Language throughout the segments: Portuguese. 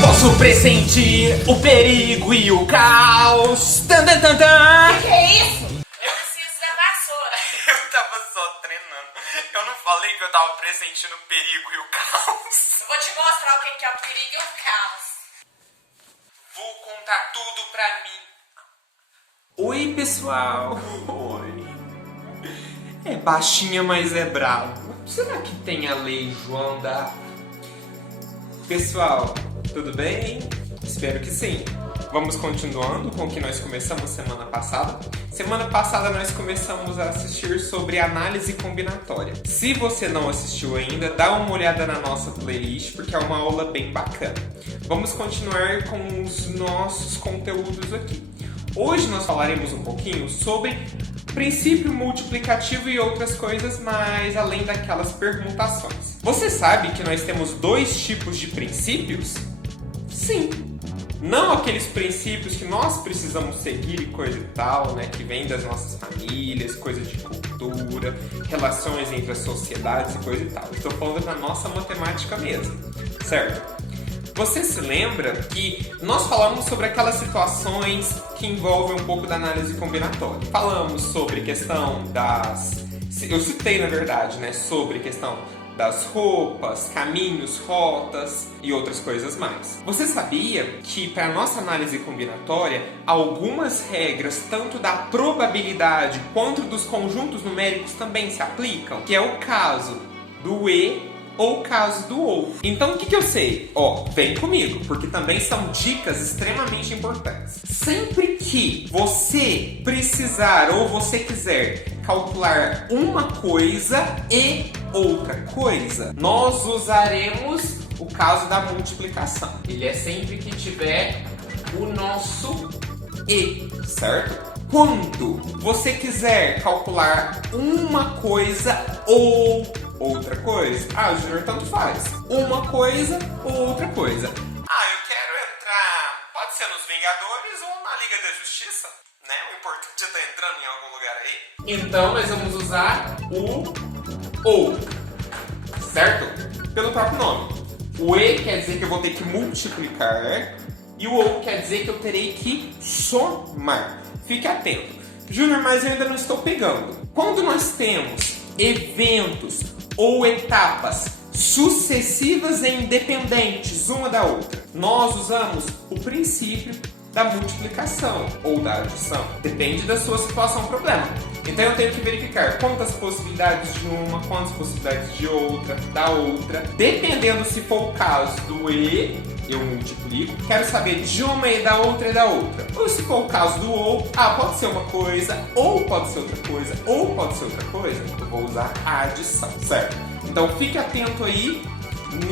Posso pressentir o perigo e o caos. Tan, tan, tan, tan. Que é isso? Eu preciso da vassoura. Eu tava só treinando. Eu não falei que eu tava pressentindo o perigo e o caos. Eu vou te mostrar o que é o perigo e o caos. Vou contar tudo pra mim. Oi, pessoal. Oi. É baixinha, mas é bravo. Será que tem a Lei Joanda? Pessoal, tudo bem? Espero que sim. Vamos continuando com o que nós começamos semana passada. Semana passada nós começamos a assistir sobre análise combinatória. Se você não assistiu ainda, dá uma olhada na nossa playlist, porque é uma aula bem bacana. Vamos continuar com os nossos conteúdos aqui. Hoje nós falaremos um pouquinho sobre princípio multiplicativo e outras coisas, mais além daquelas permutações. Você sabe que nós temos dois tipos de princípios? Sim. Não aqueles princípios que nós precisamos seguir e coisa e tal, né? Que vem das nossas famílias, coisa de cultura, relações entre as sociedades e coisa e tal. Estou falando da nossa matemática mesmo, certo? Você se lembra que nós falamos sobre aquelas situações que envolvem um pouco da análise combinatória. Falamos sobre questão das... Eu citei, na verdade, né? Sobre questão das roupas, caminhos, rotas e outras coisas mais. Você sabia que para a nossa análise combinatória, algumas regras, tanto da probabilidade quanto dos conjuntos numéricos, também se aplicam? Que é o caso do e ou caso do ou. Então o que eu sei? Vem comigo, porque também são dicas extremamente importantes. Sempre que você precisar ou você quiser calcular uma coisa e outra coisa, nós usaremos o caso da multiplicação. Ele é sempre que tiver o nosso e, certo? Quando você quiser calcular uma coisa ou outra coisa, Júnior, tanto faz. Uma coisa ou outra coisa. Eu quero entrar, pode ser nos Vingadores ou na Liga da Justiça, né? O importante é estar entrando em algum lugar aí. Então nós vamos usar o ou, certo? Pelo próprio nome. O e quer dizer que eu vou ter que multiplicar e o ou quer dizer que eu terei que somar. Fique atento. Júnior, mas eu ainda não estou pegando. Quando nós temos eventos ou etapas sucessivas e independentes uma da outra, nós usamos o princípio da multiplicação ou da adição. Depende da sua situação problema. Então eu tenho que verificar quantas possibilidades de uma, quantas possibilidades de outra, da outra. Dependendo se for o caso do e, eu multiplico. Quero saber de uma e da outra e da outra. Ou se for o caso do ou, pode ser uma coisa, ou pode ser outra coisa, ou pode ser outra coisa. Eu vou usar a adição, certo? Então fique atento aí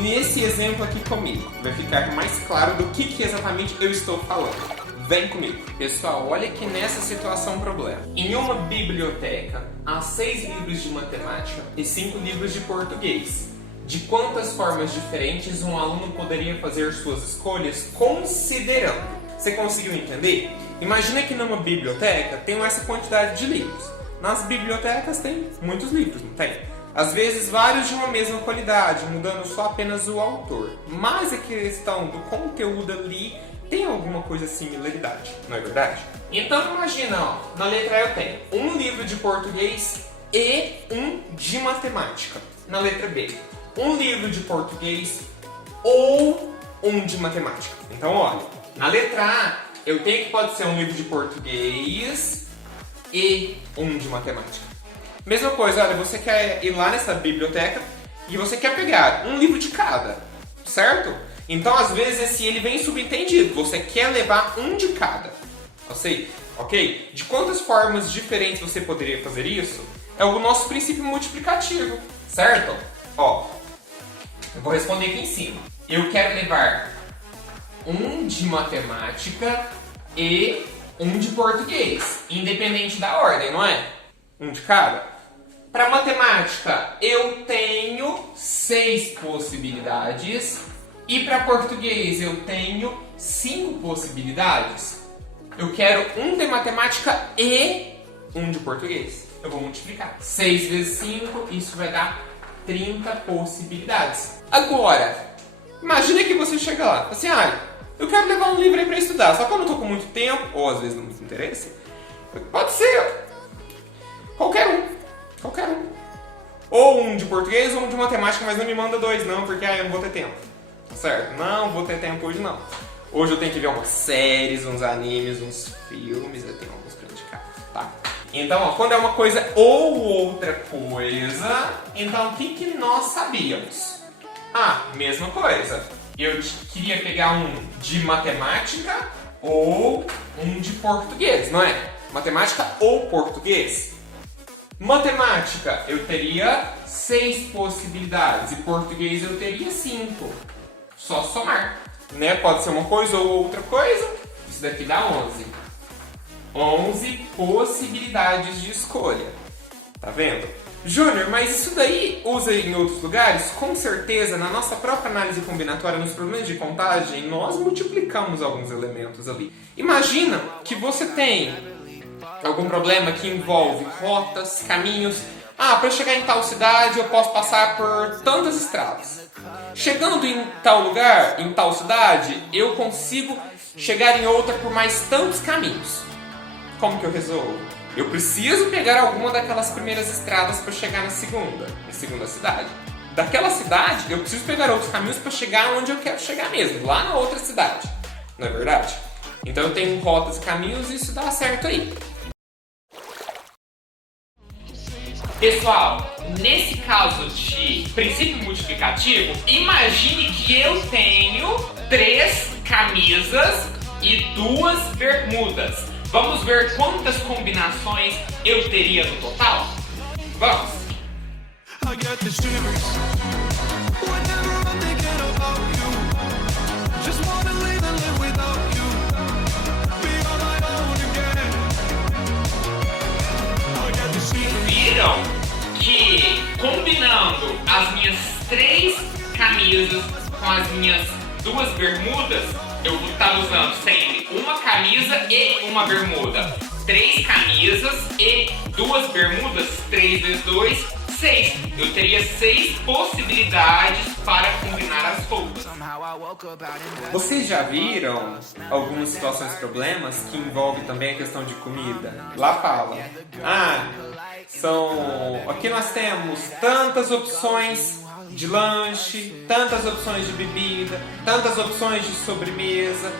nesse exemplo aqui comigo. Vai ficar mais claro do que exatamente eu estou falando. Vem comigo. Pessoal, olha aqui nessa situação problema. Em uma biblioteca, há 6 livros de matemática e 5 livros de português. De quantas formas diferentes um aluno poderia fazer suas escolhas considerando? Você conseguiu entender? Imagina que numa biblioteca tem essa quantidade de livros. Nas bibliotecas tem muitos livros, não tem? Às vezes vários de uma mesma qualidade, mudando só apenas o autor. Mas a questão do conteúdo ali tem alguma coisa similaridade, não é verdade? Então imagina, na letra A eu tenho um livro de português e um de matemática. Na letra B, um livro de português ou um de matemática. Então olha, na letra A eu tenho que pode ser um livro de português e um de matemática. Mesma coisa, olha, você quer ir lá nessa biblioteca e você quer pegar um livro de cada, certo? Então, às vezes, ele vem subentendido. Você quer levar um de cada. Ok? De quantas formas diferentes você poderia fazer isso? É o nosso princípio multiplicativo, certo? Eu vou responder aqui em cima. Eu quero levar um de matemática e um de português, independente da ordem, não é? Um de cada. Para matemática, eu tenho 6 possibilidades. E para português eu tenho 5 possibilidades. Eu quero um de matemática e um de português. eu vou multiplicar. 6 vezes 5, isso vai dar 30 possibilidades. Agora, imagina que você chega lá, assim, eu quero levar um livro aí pra estudar, só que eu não tô com muito tempo, ou às vezes não muito interesse. Pode ser qualquer um. Ou um de português ou um de matemática, mas não me manda 2 não, porque eu não vou ter tempo. Certo? Não vou ter tempo hoje não. Hoje eu tenho que ver umas séries, uns animes, uns filmes, eu tenho alguns pra indicar, tá? Então, quando é uma coisa ou outra coisa, então o que nós sabíamos? Mesma coisa. Eu queria pegar um de matemática ou um de português, não é? Matemática ou português. Matemática, eu teria 6 possibilidades e português eu teria 5. Só somar, né? Pode ser uma coisa ou outra coisa. Isso daqui dá 11. 11 possibilidades de escolha. Tá vendo? Júnior, mas isso daí usa em outros lugares? Com certeza, na nossa própria análise combinatória, nos problemas de contagem, nós multiplicamos alguns elementos ali. Imagina que você tem algum problema que envolve rotas, caminhos. Para chegar em tal cidade eu posso passar por tantas estradas. Chegando em tal lugar, em tal cidade, eu consigo chegar em outra por mais tantos caminhos. Como que eu resolvo? Eu preciso pegar alguma daquelas primeiras estradas para chegar na segunda cidade. Daquela cidade, eu preciso pegar outros caminhos para chegar onde eu quero chegar mesmo, lá na outra cidade. Não é verdade? Então eu tenho rotas e caminhos e isso dá certo aí. Pessoal, nesse caso de princípio multiplicativo, imagine que eu tenho 3 camisas e 2 bermudas. Vamos ver quantas combinações eu teria no total? Vamos! Viram que combinando as minhas 3 camisas com as minhas 2 bermudas, eu vou estar usando sempre uma camisa e uma bermuda. 3 camisas e 2 bermudas, 3 vezes 2, 6. Eu teria 6 possibilidades para combinar as roupas. Vocês já viram algumas situações e problemas que envolvem também a questão de comida? Lá fala, aqui nós temos tantas opções de lanche, tantas opções de bebida, tantas opções de sobremesa.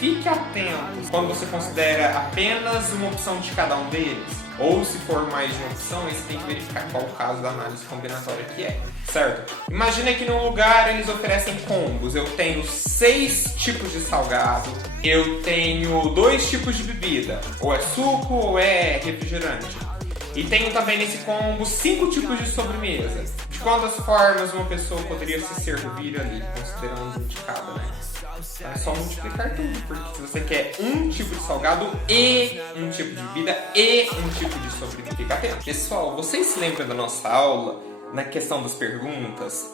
Fique atento quando você considera apenas uma opção de cada um deles. Ou se for mais de uma opção, você tem que verificar qual o caso da análise combinatória que é, certo? Imagina que num lugar eles oferecem combos. Eu tenho 6 tipos de salgado, eu tenho 2 tipos de bebida, ou é suco ou é refrigerante. E tenho também nesse combo 5 tipos de sobremesa. De quantas formas uma pessoa poderia se servir ali, considerando um de cada, né? Então é só multiplicar tudo, porque se você quer um tipo de salgado e um tipo de bebida e um tipo de sobremesa, fica atento. Pessoal, vocês se lembram da nossa aula na questão das perguntas?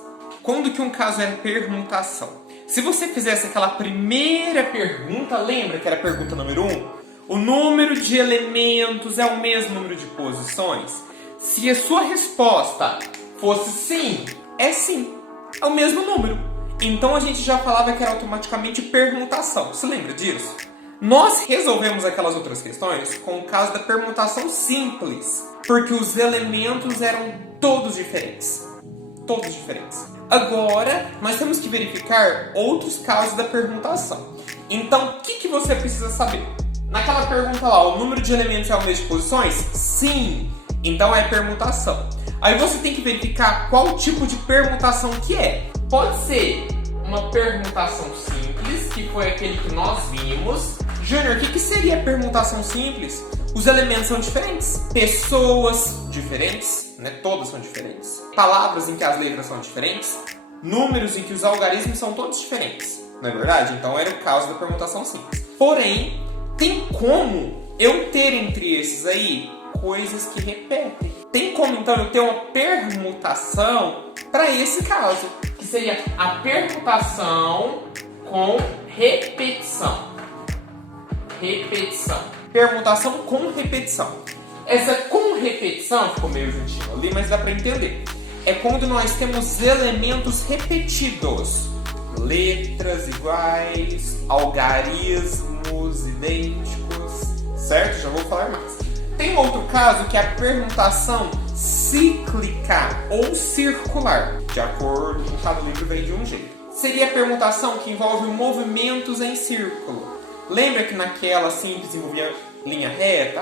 Quando que um caso era permutação? Se você fizesse aquela primeira pergunta, lembra que era a pergunta número 1? O número de elementos é o mesmo número de posições? Se a sua resposta fosse sim, é sim, é o mesmo número. Então a gente já falava que era automaticamente permutação. Você lembra disso? Nós resolvemos aquelas outras questões com o caso da permutação simples, porque os elementos eram todos diferentes. Todos diferentes. Agora, nós temos que verificar outros casos da permutação. Então, o que você precisa saber? Naquela pergunta lá, o número de elementos é o mesmo de posições? Sim! Então é permutação. Aí você tem que verificar qual tipo de permutação que é. Pode ser uma permutação simples, que foi aquele que nós vimos. Júnior, o que seria permutação simples? Os elementos são diferentes. Pessoas diferentes, né? Todas são diferentes. Palavras em que as letras são diferentes. Números em que os algarismos são todos diferentes. Não é verdade? Então era o caso da permutação simples. Porém, tem como eu ter entre esses aí coisas que repetem. Tem como então eu ter uma permutação para esse caso, que seria a permutação com repetição. Repetição. Permutação com repetição. Essa com repetição, ficou meio juntinho ali, mas dá para entender. É quando nós temos elementos repetidos. Letras iguais, algarismos idênticos, certo? Já vou falar mais. Tem outro caso que é a permutação cíclica ou circular. De acordo com cada livro vem de um jeito. Seria a permutação que envolve movimentos em círculo. Lembra que naquela simples envolvia linha reta?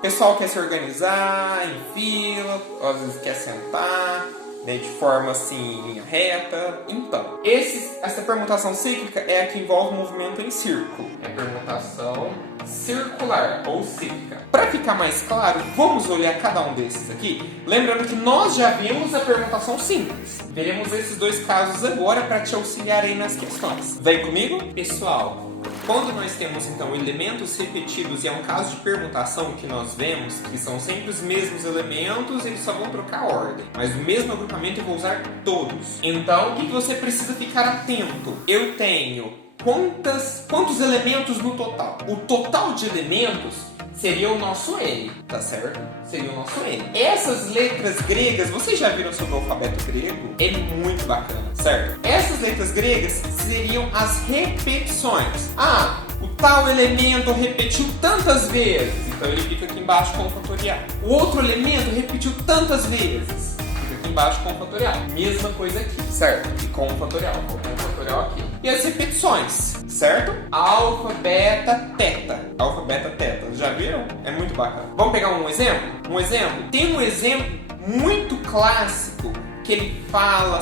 Pessoal quer se organizar em fila, às vezes quer sentar, né, de forma assim, em linha reta. Então, essa permutação cíclica é a que envolve o movimento em círculo. É a permutação circular ou cíclica. Para ficar mais claro, vamos olhar cada um desses aqui. Lembrando que nós já vimos a permutação simples. Veremos esses dois casos agora para te auxiliar aí nas questões. Vem comigo? Pessoal, quando nós temos então elementos repetidos e é um caso de permutação que nós vemos que são sempre os mesmos elementos, eles só vão trocar a ordem, mas o mesmo agrupamento eu vou usar todos. Então, o que você precisa ficar atento? Eu tenho quantos elementos no total? O total de elementos seria o nosso N, tá certo? Seria o nosso N. Essas letras gregas, vocês já viram sobre o alfabeto grego? É muito bacana, certo? Essas letras gregas seriam as repetições. O tal elemento repetiu tantas vezes, então ele fica aqui embaixo com o fatorial. O outro elemento repetiu tantas vezes, fica aqui embaixo com o fatorial. Mesma coisa aqui, certo? E com o fatorial, aqui. E as repetições, certo? Alfa, beta, teta. Alfa, beta, teta. Já viram? É muito bacana. Vamos pegar um exemplo? Tem um exemplo muito clássico que ele fala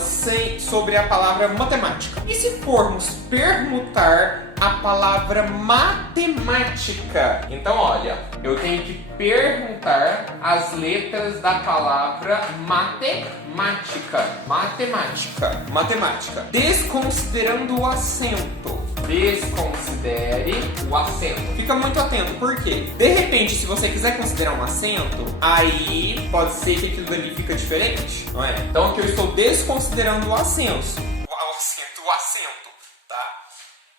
sobre a palavra matemática. E se formos permutar a palavra matemática? Então, olha, eu tenho que permutar as letras da palavra matemática. Desconsiderando o acento. Desconsidere o acento. Fica muito atento, por quê? De repente, se você quiser considerar um acento, aí pode ser que aquilo dali fica diferente, não é? Então aqui eu estou desconsiderando o acento. O acento, tá?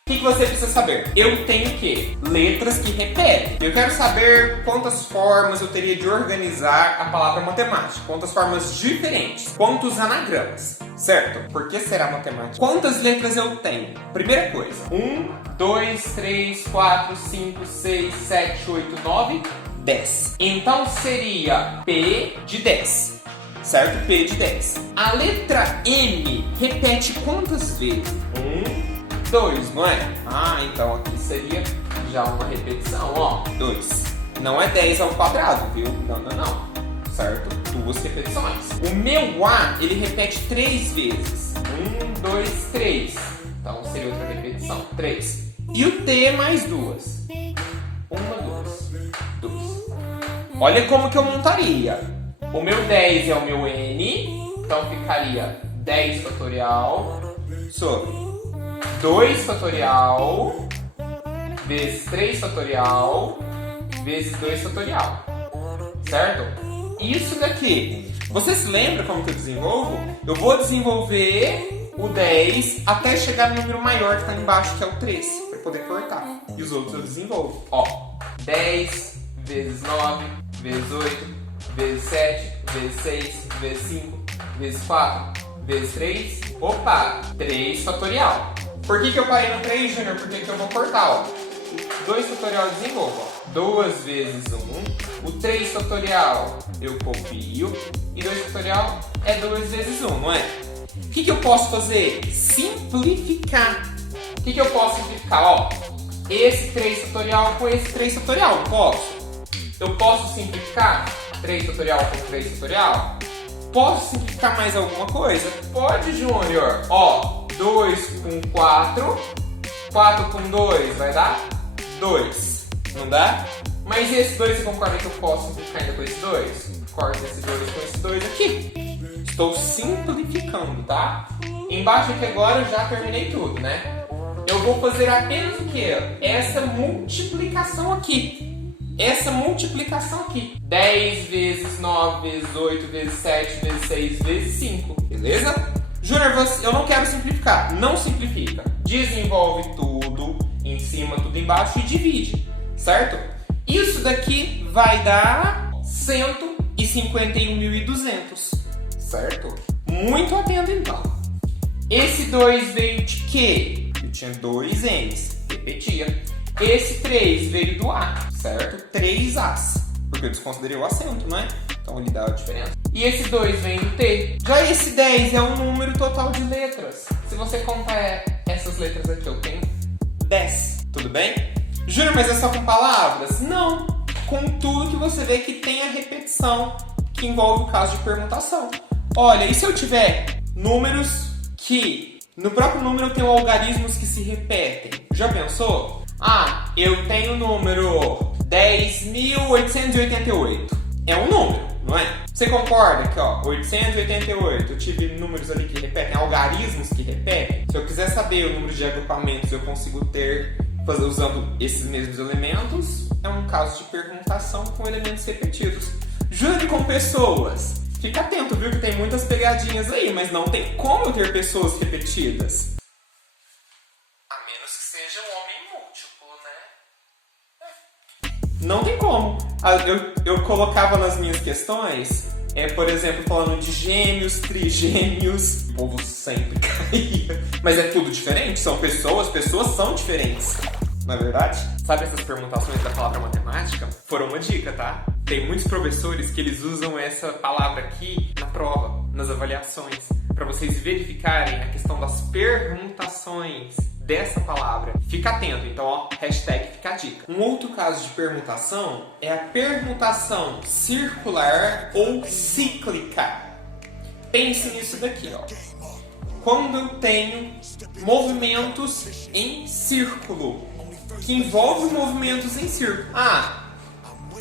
O que você precisa saber? Eu tenho que letras que repetem. Eu quero saber quantas formas eu teria de organizar a palavra matemática. Quantas formas diferentes. Quantos anagramas. Certo? Por que será matemática? Quantas letras eu tenho? Primeira coisa. 1, 2, 3, 4, 5, 6, 7, 8, 9, 10. Então seria P de 10. Certo? P de 10. A letra M repete quantas vezes? 1, 2, não é? Então aqui seria já uma repetição, ó. 2. Não é 10 ao quadrado, viu? Não. Certo? 2 repetições. O meu A, ele repete 3 vezes. 1, 2, 3. Então seria outra repetição. 3. E o T mais 2. 1, 2. Olha como que eu montaria. O meu 10 é o meu N. Então ficaria 10 fatorial sobre 2 fatorial vezes 3 fatorial vezes 2 fatorial. Certo? Isso daqui. Você se lembra como que eu desenvolvo? Eu vou desenvolver o 10 até chegar no número maior que está embaixo, que é o 3, para poder cortar. E os outros eu desenvolvo. 10 vezes 9 vezes 8 vezes 7 vezes 6 vezes 5 vezes 4 vezes 3. 3 fatorial. Por que eu parei no 3, Júnior? Porque que eu vou cortar, 2 fatorial eu desenvolvo, 2 vezes 1. O 3 fatorial eu copio. E 2 fatorial é 2 vezes 1, não é? O que eu posso fazer? Simplificar. O que eu posso simplificar? Esse 3 fatorial com esse 3 fatorial, não posso? Eu posso simplificar 3 fatorial com 3 fatorial? Posso simplificar mais alguma coisa? Pode, Júnior. 2 com 4. 4 com 2 vai dar 2. Não dá? Mas esse 2 você concorda que eu posso simplificar ainda com esse 2? Corta esse 2 com esse 2 aqui. Estou simplificando, tá? Embaixo aqui agora eu já terminei tudo, né? Eu vou fazer apenas o quê? Essa multiplicação aqui. 10 vezes 9 vezes 8 vezes 7 vezes 6 vezes 5. Beleza? Júnior, eu não quero simplificar. Não simplifica. Desenvolve tudo em cima, tudo embaixo e divide. Certo? Isso daqui vai dar 151.200, certo? Muito atento então. Esse 2 veio de quê? Eu tinha 2 N's, repetia. Esse 3 veio do A, certo? 3 A's, porque eu desconsiderei o acento, não é? Então ele dá a diferença. E esse 2 vem do T. Já esse 10 é um número total de letras. Se você contar essas letras aqui, eu tenho 10. Tudo bem? Júnior, mas é só com palavras? Não. Com tudo que você vê que tem a repetição, que envolve o caso de permutação. Olha, e se eu tiver números que no próprio número eu tenho algarismos que se repetem? Já pensou? Ah, eu tenho o número 10.888. É um número, não é? Você concorda que, 888, eu tive números ali que repetem, algarismos que repetem? Se eu quiser saber o número de agrupamentos eu consigo ter usando esses mesmos elementos, é um caso de permutação com elementos repetidos. Jure com pessoas. Fica atento, viu, que tem muitas pegadinhas aí, mas não tem como eu ter pessoas repetidas. A menos que seja um homem múltiplo, né? Não tem como. Eu colocava nas minhas questões, por exemplo, falando de gêmeos, trigêmeos, o povo sempre caía. Mas é tudo diferente, são pessoas são diferentes. Não é verdade? Sabe essas permutações da palavra matemática? Foram uma dica, tá? Tem muitos professores que eles usam essa palavra aqui na prova, nas avaliações, para vocês verificarem a questão das permutações dessa palavra. Fica atento, então, hashtag fica a dica. Um outro caso de permutação é a permutação circular ou cíclica. Pense nisso daqui, Quando eu tenho movimentos em círculo, que envolvem movimentos em círculo.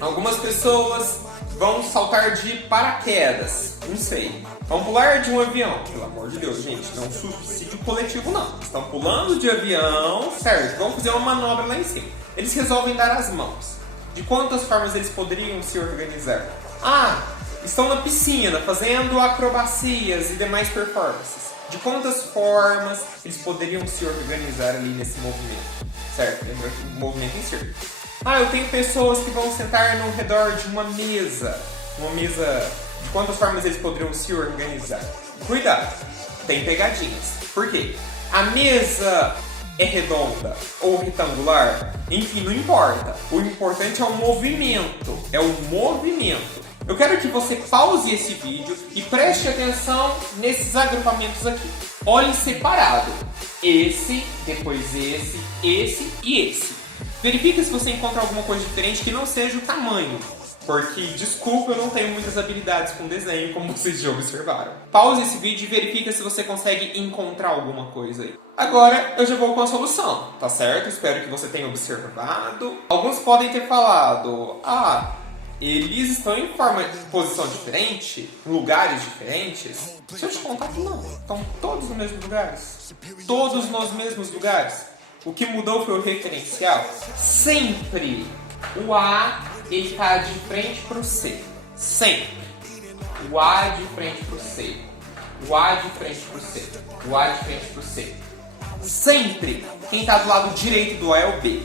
Algumas pessoas vão saltar de paraquedas, não sei. Vão pular de um avião, pelo amor de Deus, gente, não é um suicídio coletivo não. Estão pulando de avião, certo? Vão fazer uma manobra lá em cima. Eles resolvem dar as mãos. De quantas formas eles poderiam se organizar? Estão na piscina, fazendo acrobacias e demais performances. De quantas formas eles poderiam se organizar ali nesse movimento? Certo? Lembra que o movimento em círculo. Eu tenho pessoas que vão sentar no redor de uma mesa. Uma mesa... De quantas formas eles poderiam se organizar? Cuidado! Tem pegadinhas. Por quê? A mesa é redonda ou retangular? Enfim, não importa. O importante é o movimento. É o movimento. Eu quero que você pause esse vídeo e preste atenção nesses agrupamentos aqui. Olhe separado. Esse, depois esse e esse. Verifique se você encontra alguma coisa diferente que não seja o tamanho. Porque, desculpa, eu não tenho muitas habilidades com desenho, como vocês já observaram. Pause esse vídeo e verifique se você consegue encontrar alguma coisa aí. Agora, eu já vou com a solução, tá certo? Espero que você tenha observado. Alguns podem ter falado, eles estão em posição diferente, em lugares diferentes. Deixa eu te contar que não. Estão todos nos mesmos lugares. Todos nos mesmos lugares. O que mudou foi o referencial. Sempre o A ele está de frente para o C. Sempre. O A de frente para o C. O A de frente para o C. O A de frente para o C. Sempre quem está do lado direito do A é o B.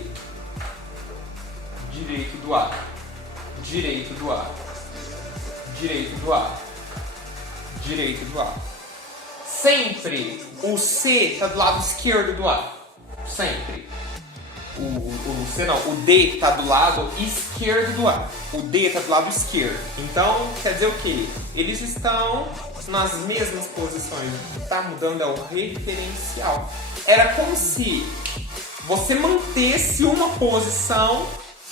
Direito do A. Direito do A. Direito do A. Direito do A. Sempre o C está do lado esquerdo do A. Sempre. O C não, o D está do lado esquerdo do A. O D está do lado esquerdo. Então, quer dizer o quê? Eles estão nas mesmas posições. O que está mudando é o referencial. Era como se você mantesse uma posição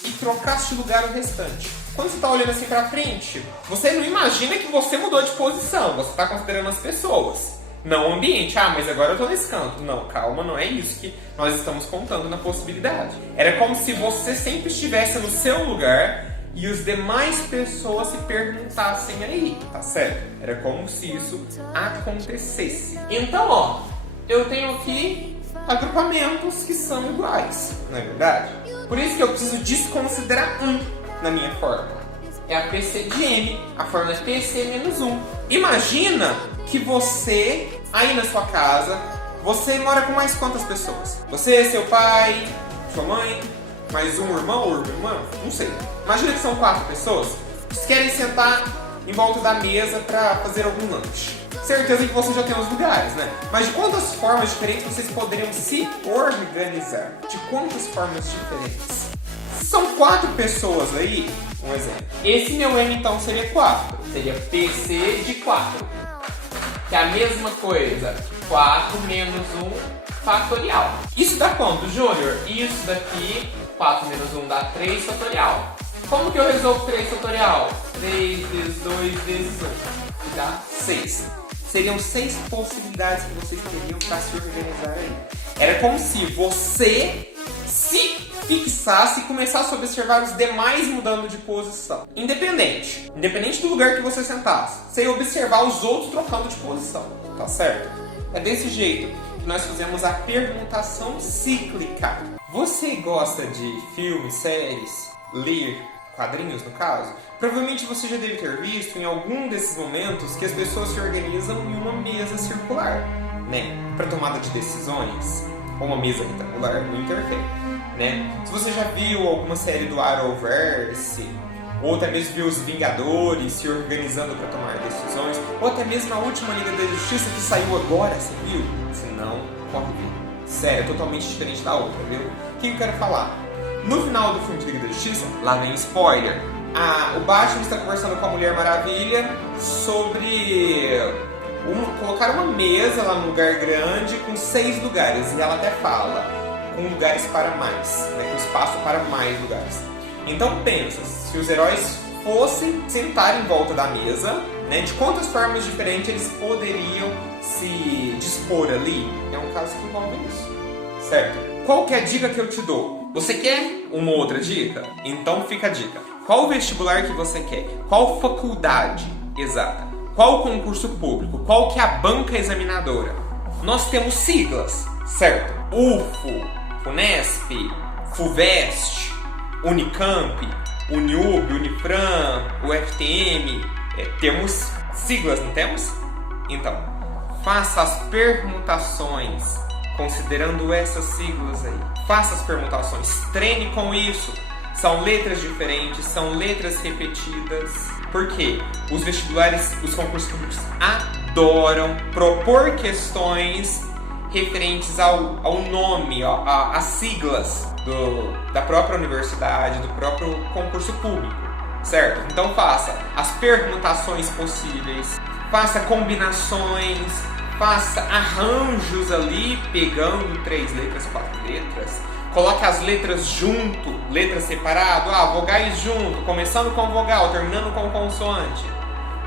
e trocasse de lugar o restante. Quando você está olhando assim para frente, você não imagina que você mudou de posição. Você está considerando as pessoas. Não o ambiente. Mas agora eu tô nesse canto. Não, calma, não é isso que nós estamos contando na possibilidade. Era como se você sempre estivesse no seu lugar e os demais pessoas se perguntassem aí, tá certo? Era como se isso acontecesse. Então, eu tenho aqui agrupamentos que são iguais, não é verdade? Por isso que eu preciso desconsiderar um na minha fórmula. É a PC de M, a fórmula é PC menos 1. Imagina que você, aí na sua casa, você mora com mais quantas pessoas? Você, seu pai, sua mãe, mais um irmão ou irmã, não sei. Imagina que são 4 pessoas que querem sentar em volta da mesa para fazer algum lanche. Certeza que você já tem os lugares, né? Mas de quantas formas diferentes vocês poderiam se organizar? De quantas formas diferentes? Se são 4 pessoas aí, um exemplo. Esse meu M então seria 4. Seria PC de 4. Que é a mesma coisa. 4 menos 1 fatorial. Isso dá quanto, Júnior? Isso daqui, 4 menos 1 dá 3 fatorial. Como que eu resolvo 3 fatorial? 3 vezes 2 vezes 1. Que dá 6. Seriam 6 possibilidades que vocês teriam para se organizar aí. Era como se você se fixasse e começasse a observar os demais mudando de posição. Independente do lugar que você sentasse. Você ia observar os outros trocando de posição. Tá certo? É desse jeito que nós fizemos a permutação cíclica. Você gosta de filmes, séries, ler quadrinhos no caso? Provavelmente você já deve ter visto em algum desses momentos que as pessoas se organizam em uma mesa circular, né? Para tomada de decisões, ou uma mesa retangular, não interfere, né? Se você já viu alguma série do Arrowverse, ou até mesmo viu os Vingadores se organizando para tomar decisões, ou até mesmo a última Liga da Justiça que saiu agora, você viu? Se não, corre ver. Sério, é totalmente diferente da outra, viu? O que eu quero falar? No final do filme de Liga da Justiça, lá vem spoiler, o Batman está conversando com a Mulher Maravilha sobre colocar uma mesa lá num lugar grande com 6 lugares, e ela até fala, com lugares para mais, né, com espaço para mais lugares. Então pensa, se os heróis fossem sentar em volta da mesa, né, de quantas formas diferentes eles poderiam se dispor ali? É um caso que envolve isso, certo? Qual que é a dica que eu te dou? Você quer uma outra dica? Então fica a dica. Qual vestibular que você quer? Qual faculdade exata? Qual concurso público? Qual que é a banca examinadora? Nós temos siglas, certo? UFO, Unesp, FUVEST, Unicamp, Uniub, Unifran, UFTM. Temos siglas, não temos? Então, faça as permutações considerando essas siglas aí. Faça as permutações, treine com isso. São letras diferentes, são letras repetidas. Por quê? Os vestibulares, os concursos públicos adoram propor questões referentes ao nome, às siglas da própria universidade, do próprio concurso público, certo? Então faça as permutações possíveis, faça combinações, faça arranjos ali, pegando 3 letras, 4 letras. Coloque as letras junto, letras separado, vogais junto, começando com vogal, terminando com consoante.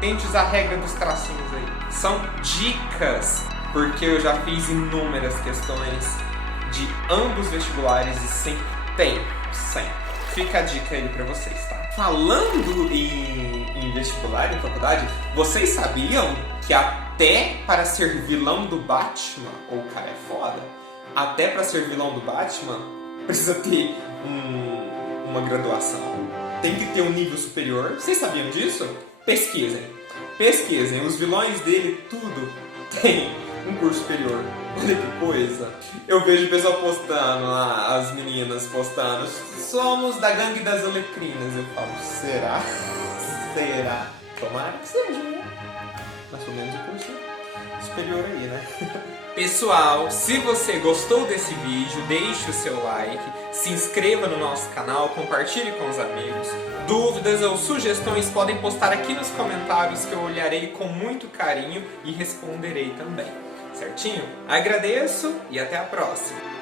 Tente usar a regra dos tracinhos aí. São dicas, porque eu já fiz inúmeras questões de ambos vestibulares e sempre tem. Fica a dica aí pra vocês, tá? Falando em vestibular, em faculdade, vocês sabiam que até para ser vilão do Batman, o cara é foda, até para ser vilão do Batman, precisa ter uma graduação. Tem que ter um nível superior. Vocês sabiam disso? Pesquisem. Os vilões dele, tudo tem um curso superior. Olha que coisa. Eu vejo o pessoal postando lá, as meninas postando, somos da gangue das Alecrinas. Eu falo, será? Tomara que seja, né? Mais ou menos o curso superior aí, né? Pessoal, se você gostou desse vídeo, deixe o seu like, se inscreva no nosso canal, compartilhe com os amigos. Dúvidas ou sugestões podem postar aqui nos comentários que eu olharei com muito carinho e responderei também. Certinho? Agradeço e até a próxima!